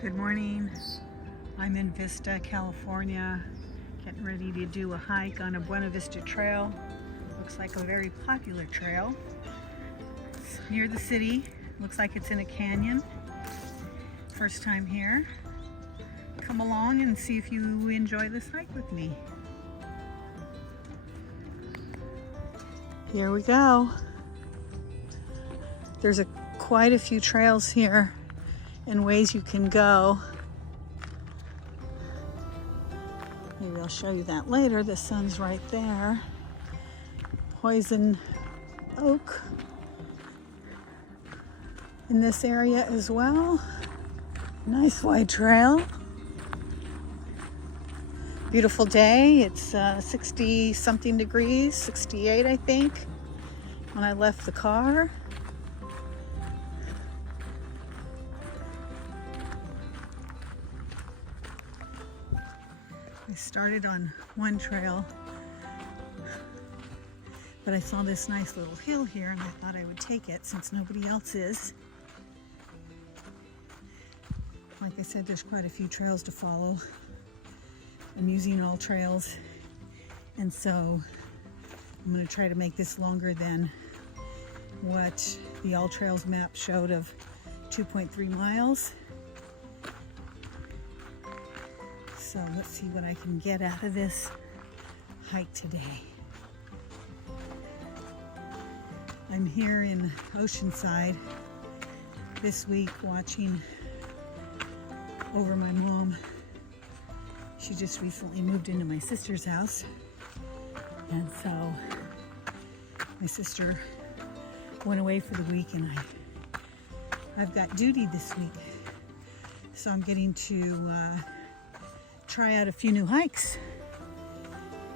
Good morning. I'm in Vista, California, getting ready to do a hike on a Buena Vista trail. Looks like a very popular trail. It's near the city. Looks like it's in a canyon. First time here. Come along and see if you enjoy this hike with me. Here we go. There's quite a few trails here and ways you can go. Maybe I'll show you that later. The sun's right there. Poison oak in this area as well. Nice wide trail. Beautiful day. It's 60 something degrees, 68 I think, when I left the car. I started on one trail, but I saw this nice little hill here and I thought I would take it since nobody else is. Like I said, there's quite a few trails to follow. I'm using AllTrails, and so I'm going to try to make this longer than what the AllTrails map showed of 2.3 miles. So let's see what I can get out of this hike today. I'm here in Oceanside this week watching over my mom. She just recently moved into my sister's house, and so my sister went away for the week and I've got duty this week. So I'm getting to try out a few new hikes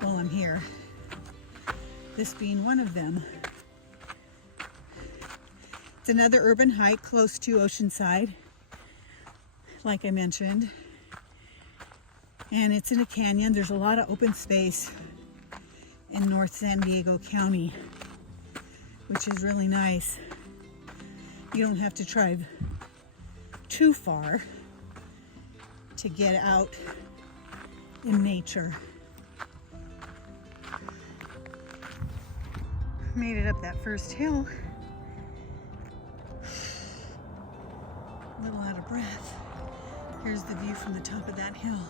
while I'm here, this being one of them. It's another urban hike close to Oceanside, like I mentioned, and it's in a canyon. There's a lot of open space in North San Diego County, which is really nice. You don't have to drive too far to get out in nature. Made it up that first hill. A little out of breath. Here's the view from the top of that hill.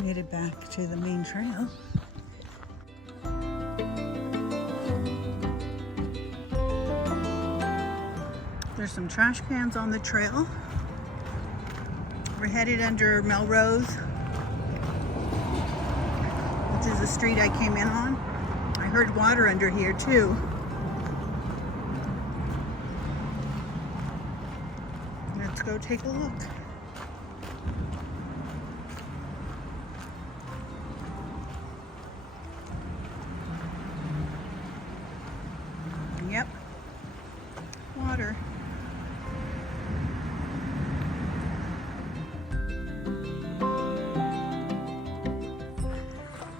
Made it back to the main trail. There's some trash cans on the trail. We're headed under Melrose, which is the street I came in on. I heard water under here too. Let's go take a look. Yep, water.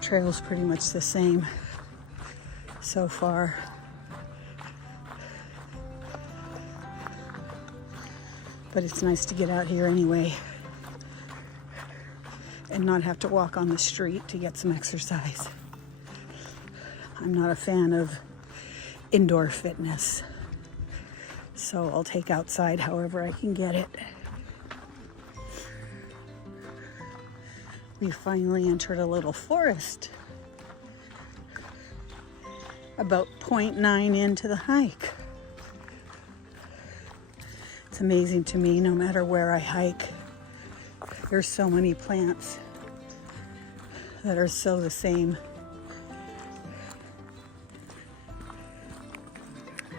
Trail's pretty much the same so far. But it's nice to get out here anyway and not have to walk on the street to get some exercise. I'm not a fan of indoor fitness, so I'll take outside however I can get it. We finally entered a little forest, about 0.9 into the hike. It's amazing to me, no matter where I hike, there's so many plants that are so the same.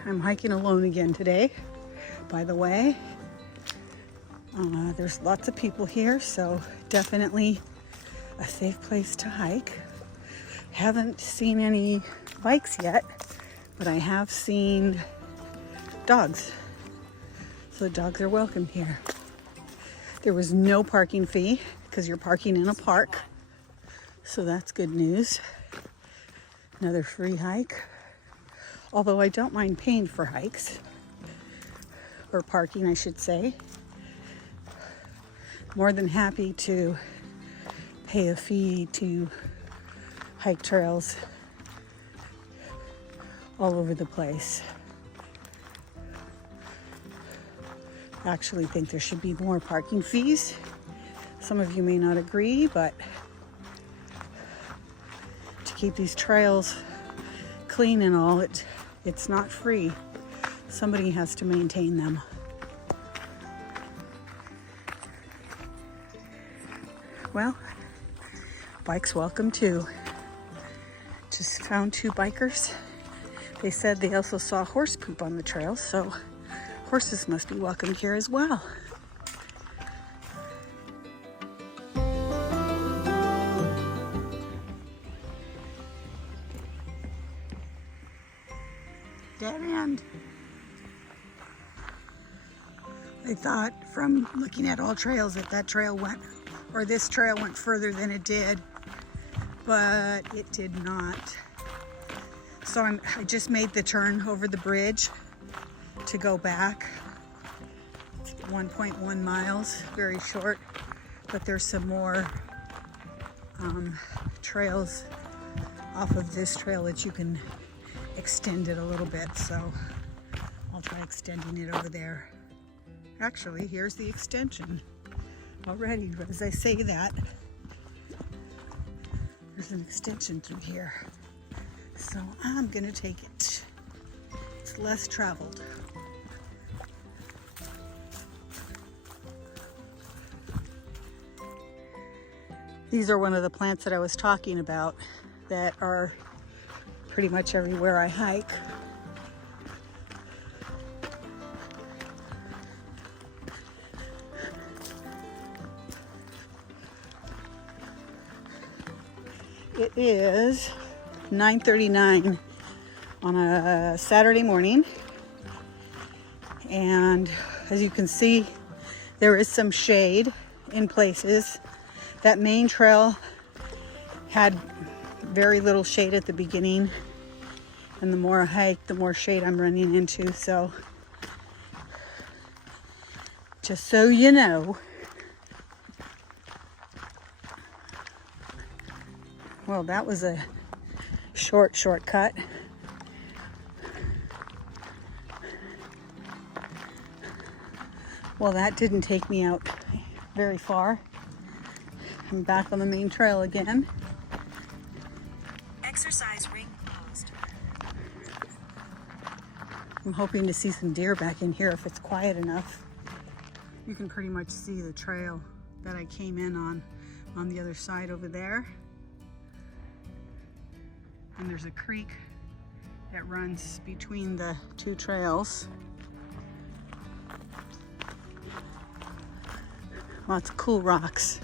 I'm hiking alone again today, by the way. There's lots of people here, so definitely a safe place to hike. Haven't seen any bikes yet, but I have seen dogs. So dogs are welcome here. There was no parking fee because you're parking in a park. So that's good news. Another free hike. Although I don't mind paying for hikes. or parking, I should say. More than happy to pay a fee to hike trails all over the place. I actually think there should be more parking fees. Some of you may not agree, but to keep these trails clean and all, it's not free. Somebody has to maintain them. Well, bikes welcome too. Just found 2 bikers. They said they also saw horse poop on the trail, so horses must be welcome here as well. Dead end. I thought from looking at AllTrails that trail went, or this trail went further than it did, but it did not. So I just made the turn over the bridge to go back. It's 1.1 miles, very short, but there's some more trails off of this trail that you can extend it a little bit, so I'll try extending it over there. Actually, here's the extension already. As I say that, there's an extension through here, so I'm gonna take it. It's less traveled. These are one of the plants that I was talking about that are pretty much everywhere I hike. It is 9:39 on a Saturday morning, and as you can see, there is some shade in places. That main trail had very little shade at the beginning, and the more I hike, the more shade I'm running into. So just so you know. Well, that was a shortcut. Well, that didn't take me out very far. I'm back on the main trail again. Exercise ring closed. I'm hoping to see some deer back in here if it's quiet enough. You can pretty much see the trail that I came in on the other side over there. And there's a creek that runs between the 2 trails. Lots of cool rocks.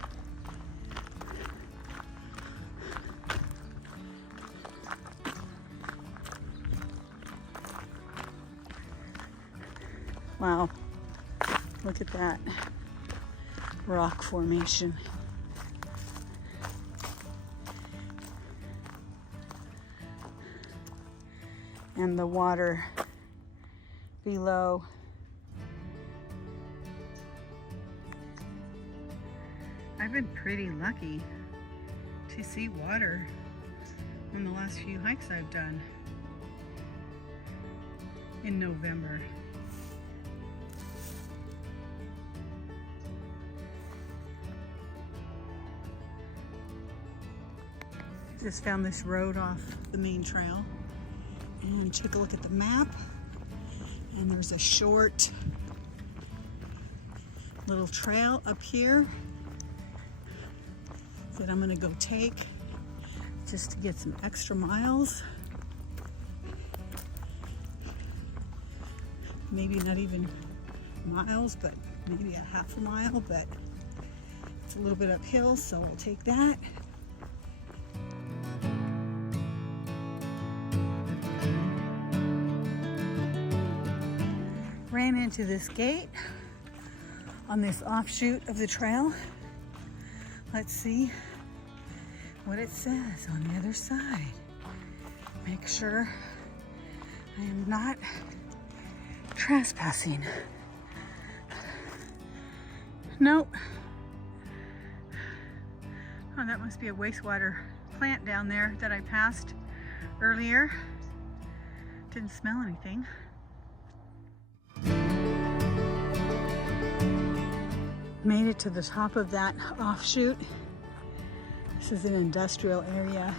Wow, look at that rock formation. And the water below. I've been pretty lucky to see water on the last few hikes I've done in November. Just found this road off the main trail, and took a look at the map, and there's a short little trail up here that I'm gonna go take just to get some extra miles. Maybe not even miles, but maybe a half a mile, but it's a little bit uphill, so I'll take that. Ran into this gate on this offshoot of the trail. Let's see what it says on the other side. Make sure I am not trespassing. Nope. Oh, that must be a wastewater plant down there that I passed earlier. Didn't smell anything. Made it to the top of that offshoot. This is an industrial area.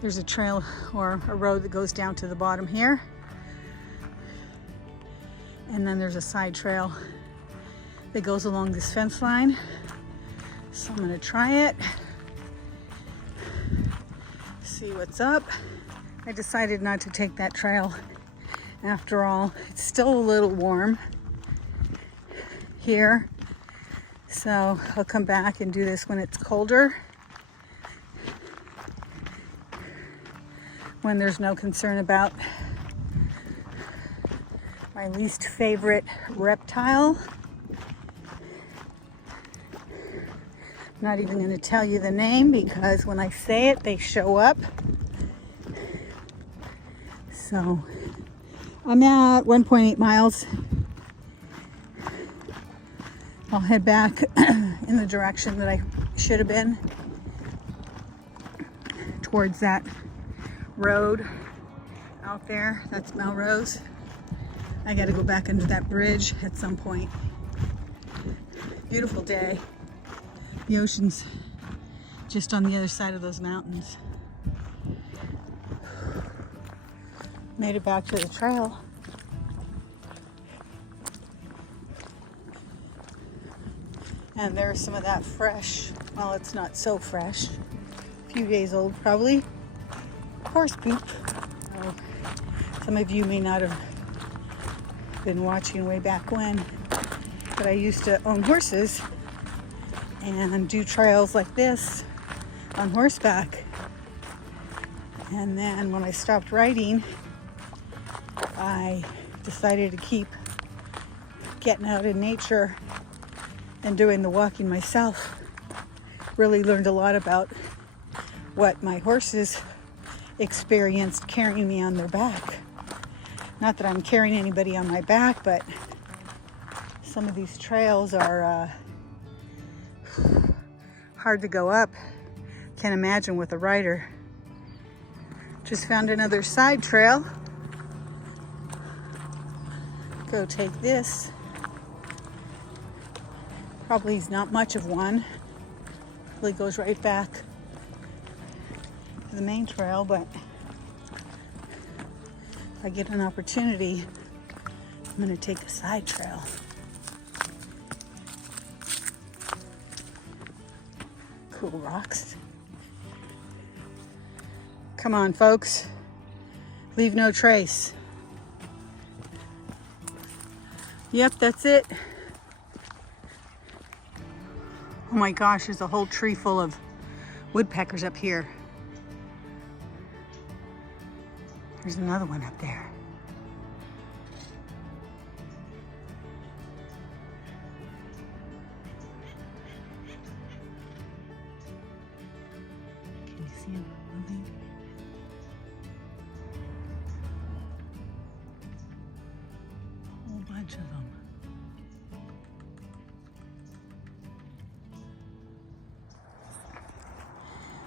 There's a trail or a road that goes down to the bottom here. And then there's a side trail that goes along this fence line. So I'm gonna try it. See what's up. I decided not to take that trail after all. It's still a little warm here. So I'll come back and do this when it's colder. When there's no concern about my least favorite reptile. I'm not even going to tell you the name because when I say it, they show up. So I'm at 1.8 miles. I'll head back in the direction that I should have been, towards that road out there. That's Melrose. I got to go back under that bridge at some point. Beautiful day. The ocean's just on the other side of those mountains. Made it back to the trail. And there's some of that fresh, well, it's not so fresh, a few days old probably, horse poop. Oh, some of you may not have been watching way back when, but I used to own horses and do trails like this on horseback. And then when I stopped riding, I decided to keep getting out in nature and doing the walking myself. Really learned a lot about what my horses experienced carrying me on their back. Not that I'm carrying anybody on my back, but some of these trails are hard to go up. Can't imagine with a rider. Just found another side trail. Go take this. Probably is not much of one. Probably goes right back to the main trail, but if I get an opportunity, I'm gonna take a side trail. Cool rocks. Come on, folks. Leave no trace. Yep, that's it. Oh my gosh, there's a whole tree full of woodpeckers up here. There's another one up there. Can you see them moving? A whole bunch of them.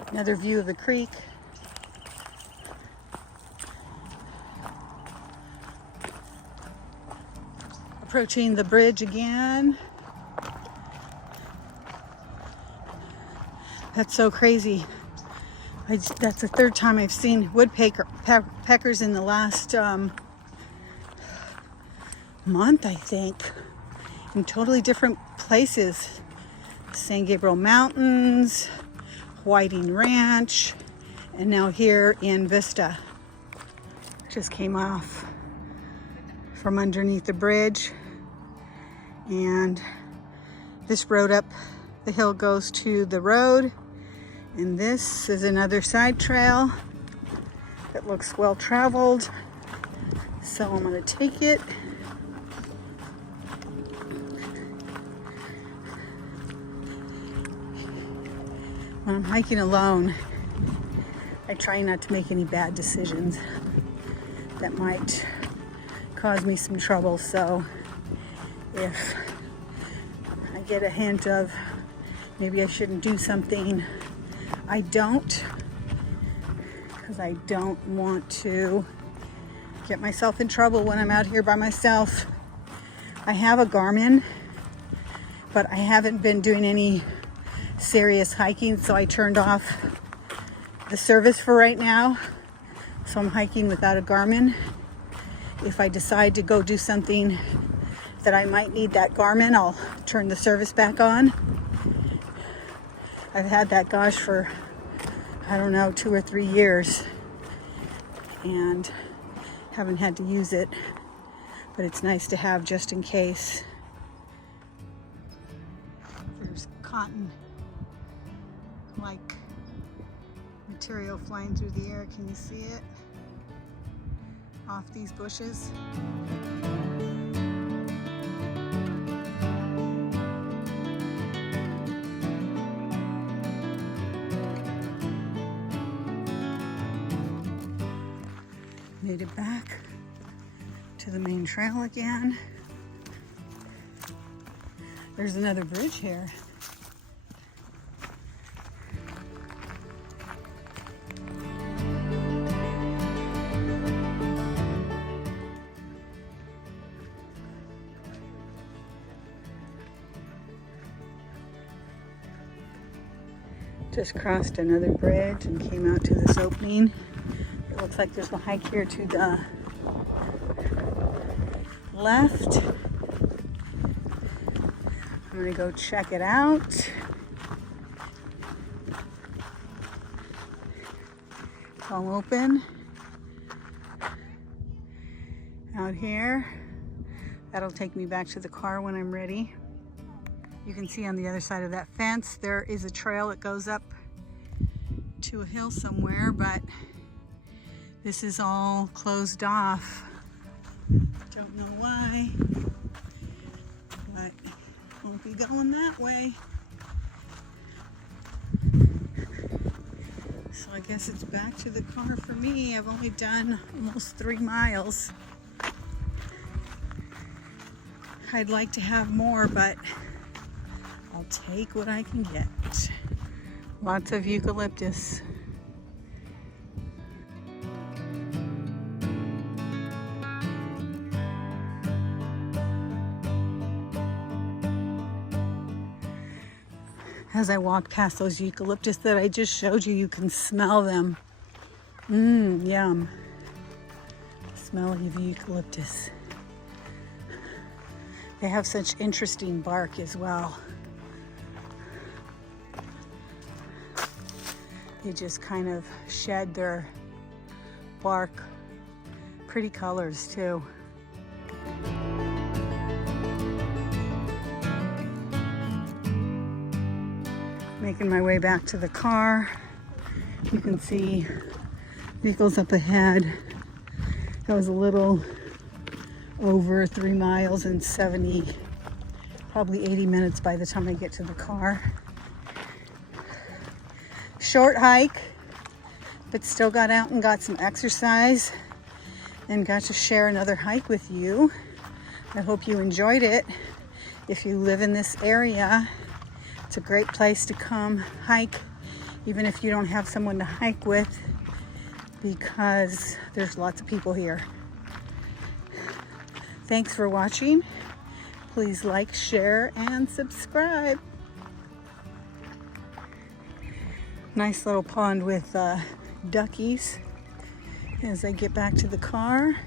Another view of the creek. Approaching the bridge again. That's so crazy. That's the third time I've seen woodpeckers in the last month, I think, in totally different places. San Gabriel Mountains, Whiting Ranch, and now here in Vista. Just came off from underneath the bridge, and this road up the hill goes to the road, and this is another side trail that looks well traveled, so I'm going to take it. When I'm hiking alone, I try not to make any bad decisions that might cause me some trouble. So if get a hint of maybe I shouldn't do something. I don't, because I don't want to get myself in trouble when I'm out here by myself. I have a Garmin, but I haven't been doing any serious hiking, so I turned off the service for right now. So I'm hiking without a Garmin. If I decide to go do something that I might need that Garmin, I'll turn the service back on. I've had that, gosh, for, I don't know, 2 or 3 years and haven't had to use it, but it's nice to have just in case. There's cotton like material flying through the air. Can you see it off these bushes? Made it back to the main trail again. There's another bridge here. Just crossed another bridge and came out to this opening. It looks like there's a hike here to the left. I'm gonna go check it out. It's all open out here. That'll take me back to the car when I'm ready. You can see on the other side of that fence there is a trail that goes up to a hill somewhere, but this is all closed off. Don't know why, but won't be going that way. So I guess it's back to the car for me. I've only done almost 3 miles. I'd like to have more, but I'll take what I can get. Lots of eucalyptus. As I walk past those eucalyptus that I just showed you, you can smell them. Yum. Smell of eucalyptus. They have such interesting bark as well. They just kind of shed their bark. Pretty colors too. Making my way back to the car. You can see vehicles up ahead. That was a little over 3 miles and 70, probably 80 minutes by the time I get to the car. Short hike, but still got out and got some exercise and got to share another hike with you. I hope you enjoyed it. If you live in this area, it's a great place to come hike, even if you don't have someone to hike with, because there's lots of people here. Thanks for watching. Please like, share, and subscribe. Nice little pond with duckies as I get back to the car.